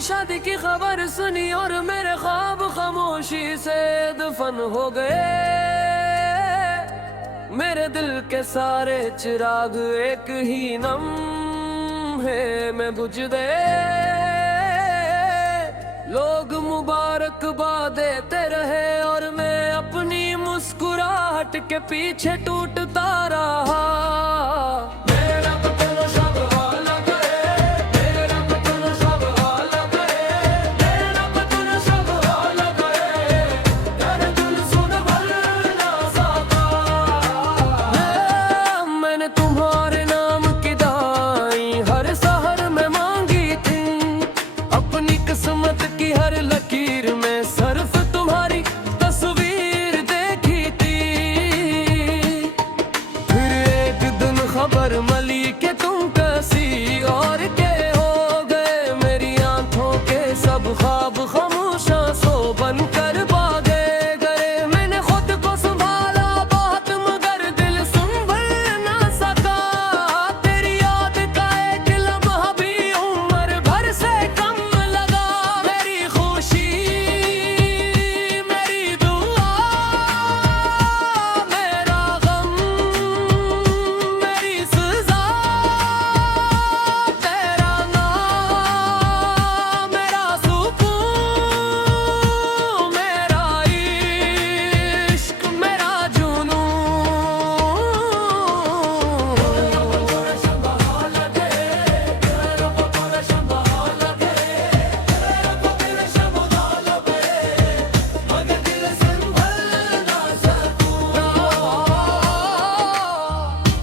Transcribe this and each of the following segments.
तुम्हारी शादी की खबर सुनी और मेरे ख्वाब खामोशी से दफन हो गए। मेरे दिल के सारे चिराग एक ही लम्हे में बुझ गए। लोग मुबारकबाद देते रहे और मैं अपनी मुस्कुराहट के पीछे टूटता रहा। तुम्हारे नाम की दाई हर शहर में मांगी थी, अपनी किस्मत की हर लकीर में सिर्फ तुम्हारी तस्वीर देखी थी। फिर एक दिन खबर मिली कि तुम कैसी और के हो गए। मेरी आंखों के सब ख्वाब खामोशा सो बनकर भागे गए। मैंने खुद को संभाला बहुत मगर दिल संभल ना सका। तेरी याद का एक लम्हा भी उम्र भर से कम लगा। मेरी खुशी मेरी दुआ मेरा गम मेरी सजा, तेरा नाम मेरा सुकून, मेरा इश्क मेरा जुनून।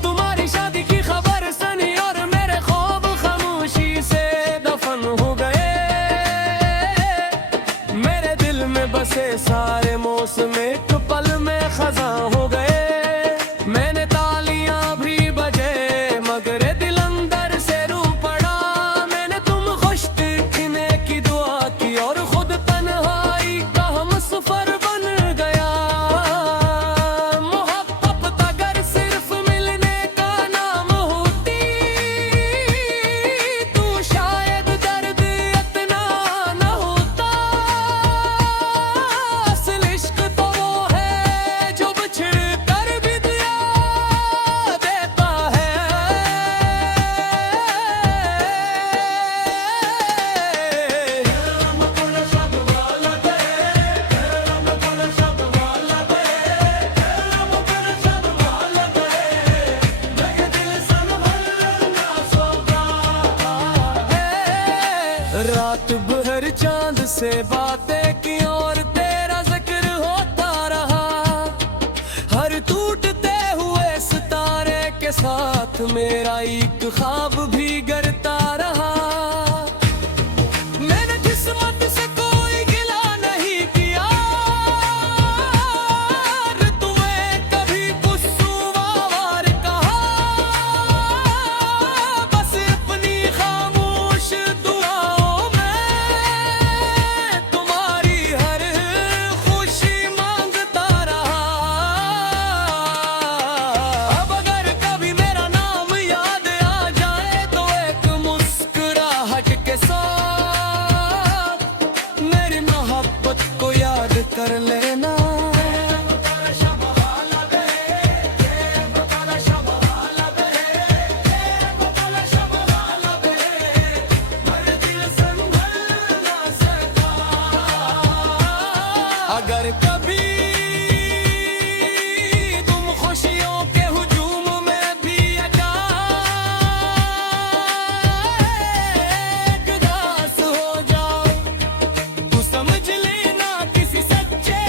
तुम्हारी शादी की खबर सुनी और मेरे ख्वाब खामोशी से दफन हो गए। मेरे दिल में बसे सारे मौसम एक पल में खजा हो गए। मैंने तालियां भी बजे मगर दिल अंदर से रू पड़ा। मैंने तुम खुश दिखने की दुआ की और खुद तन्हाई का हमसफर बन गया। मोहब्बत अगर सिर्फ मिलने का नाम होती तो शायद दर्द इतना न होता। असल इश्क तो वो है जो बिछड़ कर भी दिया देता है। रात भर चांद से बातें की और तेरा जिक्र होता रहा। हर टूटते हुए सितारे के साथ मेरा एक ख्वाब भी गरता रहा। मैंने किस्मत से कोई गिला नहीं किया, तुम्हें कभी कुसूवार कहा। बस अपनी खामोश दुआओं में तुम्हारी हर खुशी मांगता रहा। अब अगर कभी मेरा नाम याद आ जाए तो एक मुस्कुराहट के साथ मेरी मोहब्बत को याद कर लेना। अगर कभी तुम खुशियों के हुजूम में भी उदास हो जाओ तो समझ लेना किसी सच्चे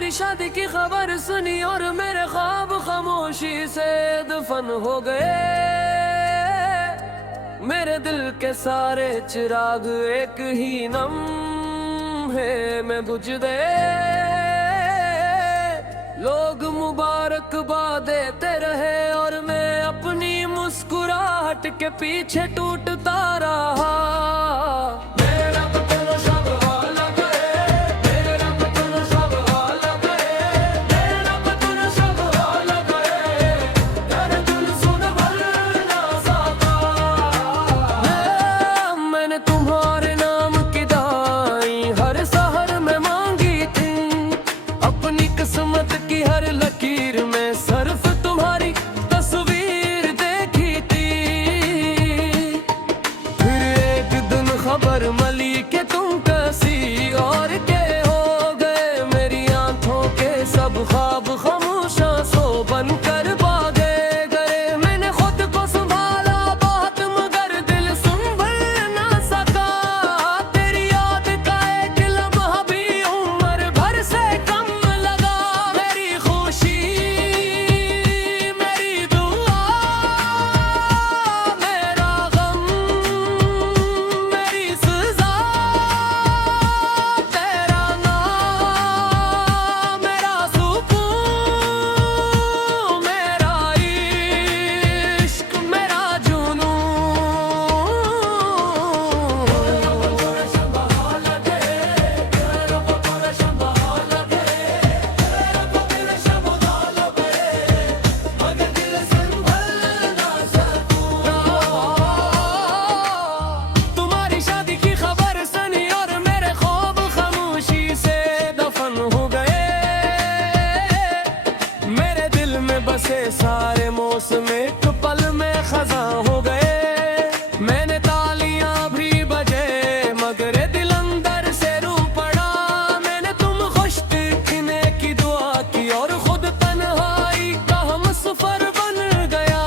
तुम्हारी शादी की खबर सुनी और मेरे ख्वाब खामोशी से दफन हो गए। मेरे दिल के सारे चिराग एक ही लम्हे में बुझ गए। लोग मुबारकबाद देते रहे और मैं अपनी मुस्कुराहट के पीछे टूटता रहा। मेरा वतन सब अलग है, मेरा वतन सब अलग है, मेरा वतन सब अलग है, तेरे दिल सुन भर ना सका। मैंने तुम्हारे नाम की दाई हर शहर में मांगी थी, अपनी किस्मत की हर लकीर में सिर्फ तुम्हारी तस्वीर देखी थी। फिर एक दिन खबर मिली कि तुम कैसी और के हो गए। मेरी आंखों के सब ख्वाब खामोशा सो बनकर भागे गए। मैंने खुद को संभाला बहुत मगर दिल संभल ना सका। तेरी याद का एक लम्हा भी उम्र भर से कम लगा। मेरी खुशी मेरी दुआ मेरा गम मेरी सजा, तेरा नाम मेरा सुकून, मेरा इश्क मेरा जुनून। तुम्हारी शादी की खबर सुनी और मेरे ख्वाब खामोशी से दफन हो गए। मेरे दिल में बसे सारे मौसम एक पल में खजा हो गए। मैंने तालियां भी बजे मगर दिल अंदर से रू पड़ा। मैंने तुम खुश दिखने की दुआ की और खुद तन्हाई का हमसफर बन गया।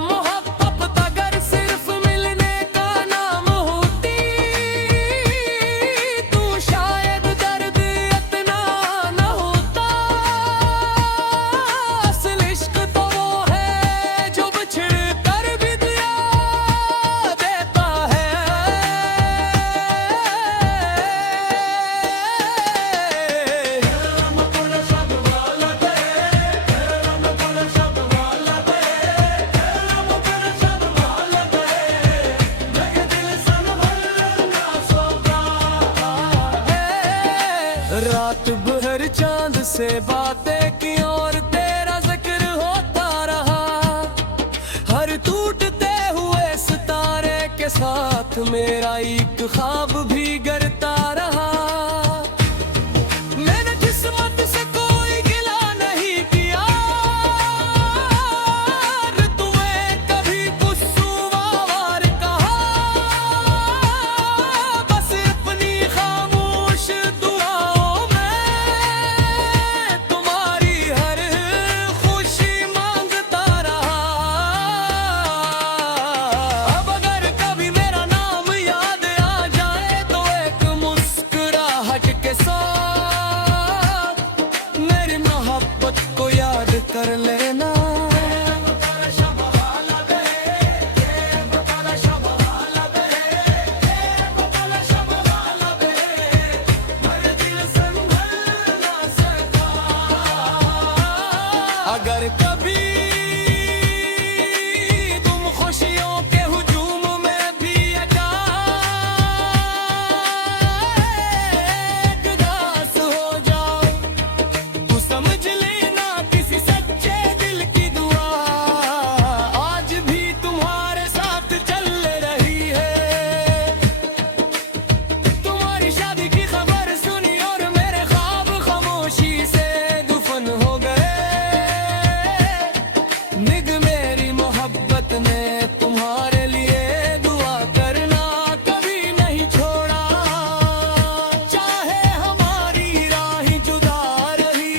मोहब्बत अगर सिर्फ मिलने का नाम होती तो शायद दर्द इतना न होता। असल इश्क तो वो है जो बिछड़ कर भी दिया देता है। रात भर चांद से बातें की और तेरा जिक्र होता रहा। हर टूटते हुए सितारे के साथ मेरा एक ख्वाब भी गरता रहा। मैंने किस्मत से कोई गिला नहीं किया, तुम्हें कभी कुसूवार कहा। बस अपनी खामोश दुआओं में तुम्हारी हर खुशी मांगता रहा। अब अगर कभी मेरा नाम याद आ जाए तो एक मुस्कुराहट के साथ मेरी मोहब्बत को याद कर लेना। अगर कभी तुम खुशियों के हुजूम में भी उदास हो जाओ तो समझ लेना किसी सच्चे दिल की दुआ आज भी तुम्हारे साथ चल रही है। तुम्हारी शादी की खबर सुनी और मेरे ख्वाब खामोशी से दफन हो गए। निग मेरी मोहब्बत ने तुम्हारे लिए दुआ करना कभी नहीं छोड़ा। चाहे हमारी राहें जुदा रही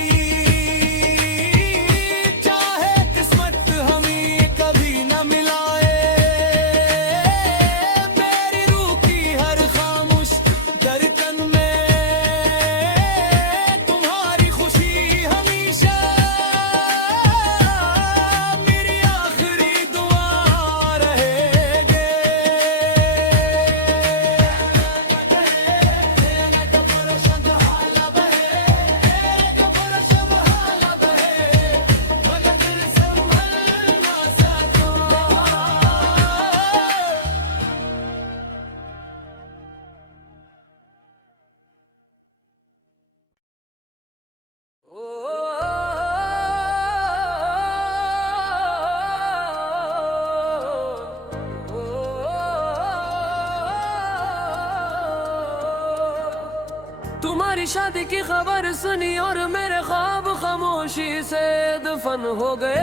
तुम्हारी शादी की खबर सुनी और मेरे ख्वाब खामोशी से दफन हो गए।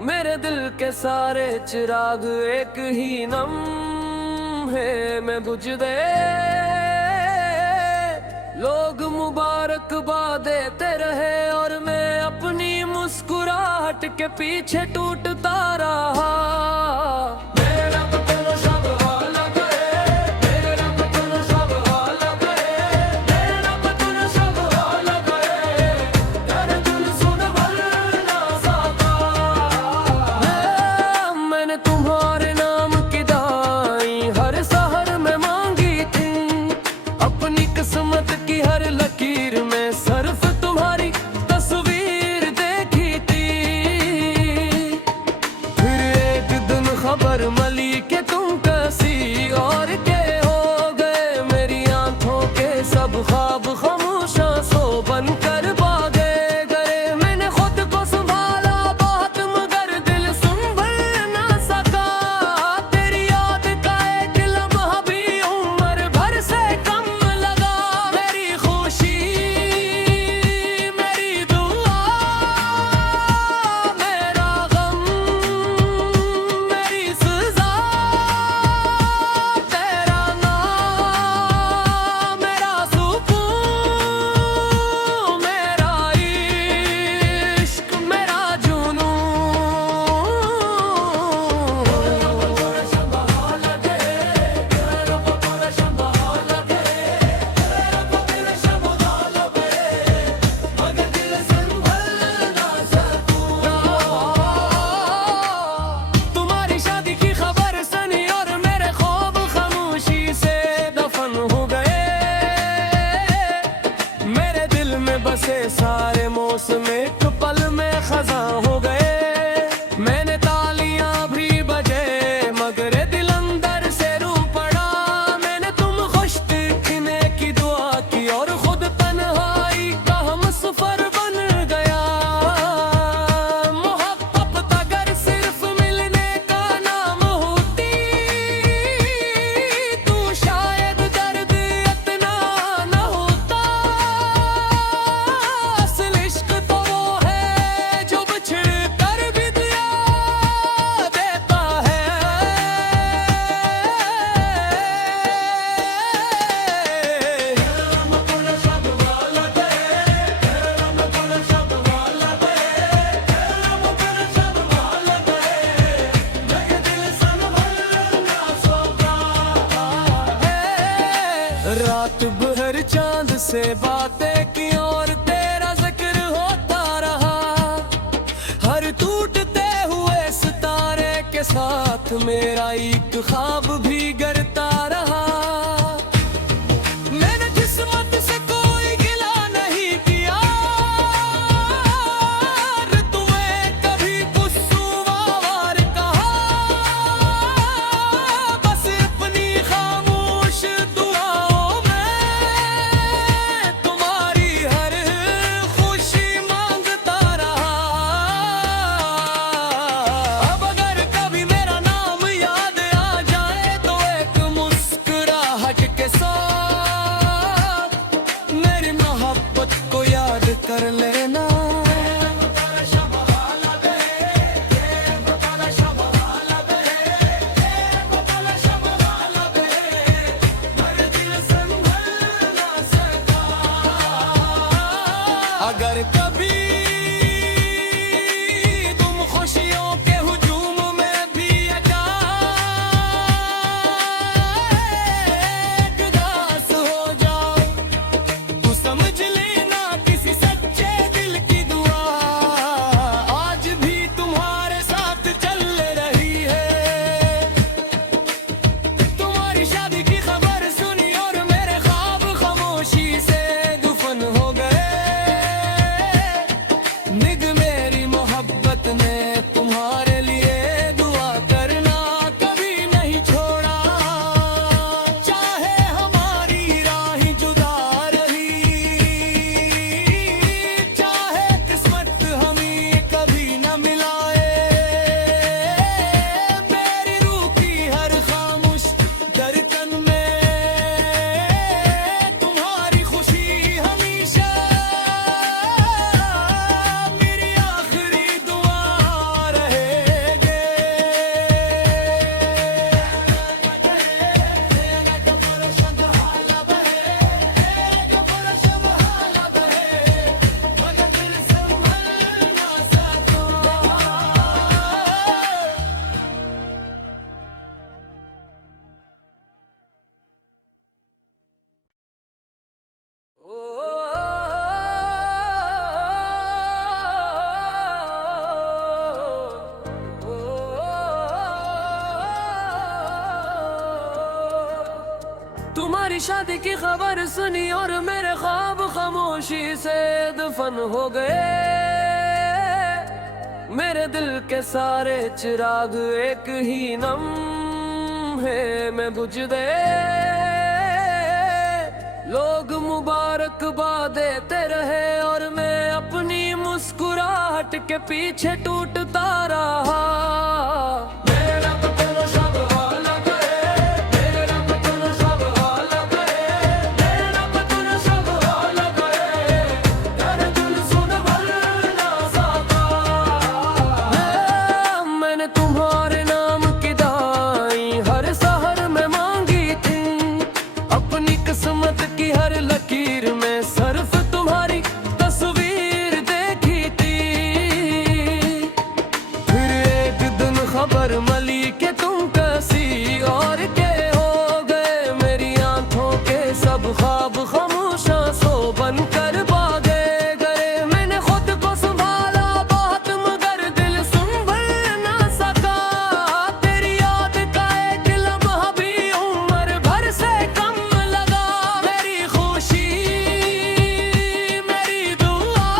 मेरे दिल के सारे चिराग एक ही लम्हे में बुझ गए। लोग मुबारकबाद देते रहे और मैं अपनी मुस्कुराहट के पीछे टूटता रहा। तुम्हारे नाम की दाई हर शहर में मांगी थी, अपनी किस्मत की हर लकीर में सिर्फ तुम्हारी तस्वीर देखी थी। फिर एक दिन खबर मिली कि तुम कैसी और के हो गए। मेरी आंखों के सब ख्वाब खामोशा सो बनकर भागे गए। मैंने खुद को संभाला बहुत मगर दिल संभल ना सका। तेरी याद का एक लम्हा भी उम्र भर से कम लगा। मेरी खुशी मेरी दुआ मेरा गम मेरी सजा, तेरा नाम मेरा सुकून, मेरा इश्क मेरा जुनून। तुम्हारी शादी की खबर सुनी और मेरे ख्वाब खामोशी से दफन हो गए। मेरे दिल में बसे सारे मौसम एक पल में खजा हो गए। मैंने तालियां भी बजे मगर दिल अंदर से रू पड़ा। मैंने तुम खुश दिखने की दुआ की और खुद तन्हाई का हमसफर बन गया। मोहब्बत अगर सिर्फ मिलने का नाम होती तो शायद दर्द इतना न होता। असल इश्क तो वो है जो बिछड़ कर भी दिया देता है। रात भर चांद से बातें की और तेरा जिक्र होता रहा। हर टूटते हुए सितारे के साथ मेरा एक ख्वाब भी गरता रहा। मैंने किस्मत से कोई गिला नहीं किया, तुम्हें कभी कुसूवार कहा। बस अपनी खामोश दुआओं में तुम्हारी हर खुशी मांगता रहा। अब अगर कभी मेरा नाम याद आ जाए तो एक मुस्कुराहट के साथ मेरी मोहब्बत को याद कर लेना। अगर कभी तुम खुशियों के हुजूम में भी उदास हो जाओ तो समझ लेना किसी सच्चे दिल की दुआ आज भी तुम्हारे साथ चल रही है। तुम्हारी शादी की खबर सुनी और मेरे ख्वाब खामोशी से दफन हो गए। तुम्हारी शादी की खबर सुनी और मेरे ख्वाब खामोशी से दफन हो गए। मेरे दिल के सारे चिराग एक ही लम्हे में बुझ गए। लोग मुबारकबाद देते रहे और मैं अपनी मुस्कुराहट के पीछे टूटता रहा। मेरा वतन शब अलग है, मेरा वतन शब अलग है, मेरा वतन शब अलग है, तेरे दिल सुन भर ना सका। मैंने तुम्हारे नाम की दाई हर सहर में मांगी थी, अपनी किस्मत की हर लकीर में सिर्फ तुम्हारी तस्वीर देखी थी। फिर एक दिन खबर मिली कि तुम कैसी और के हो गए। मेरी आंखों के सब ख्वाब खामोशा सो बनकर भागे गए। मैंने खुद को संभाला बहुत मगर दिल संभल ना सका। तेरी याद का एक लम्हा भी उम्र भर से कम लगा। मेरी खुशी मेरी दुआ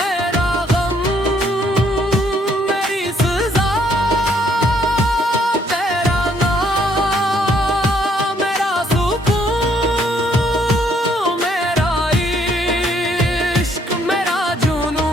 मेरा गम मेरी सजा, तेरा नाम मेरा सुकून, मेरा इश्क मेरा जुनून।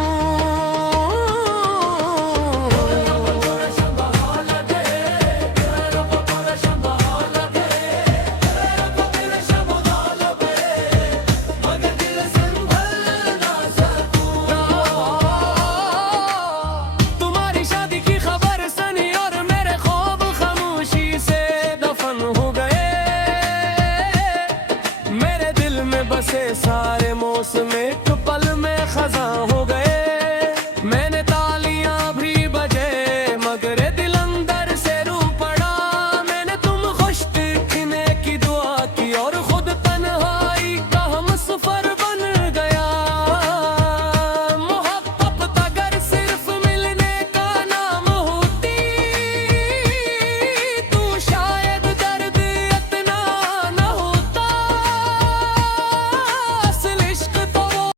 तुम्हारी शादी की खबर सुनी और मेरे ख्वाब खामोशी से दफन हो गए। मेरे दिल में बसे सारे मौसम